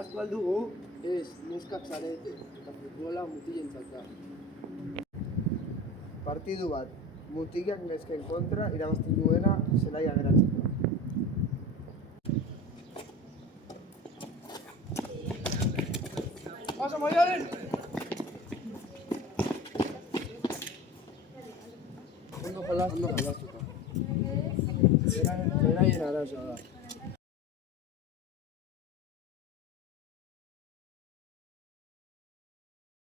jolastu aldugu? Ez, neskak zarete, eta futbola mutilentzat da. Partidu bat, mutilak nesken kontra irabazten duena zelaia geratzeko. Pasa, Maialen! Ondo jolastuta. Beraien arazoa da.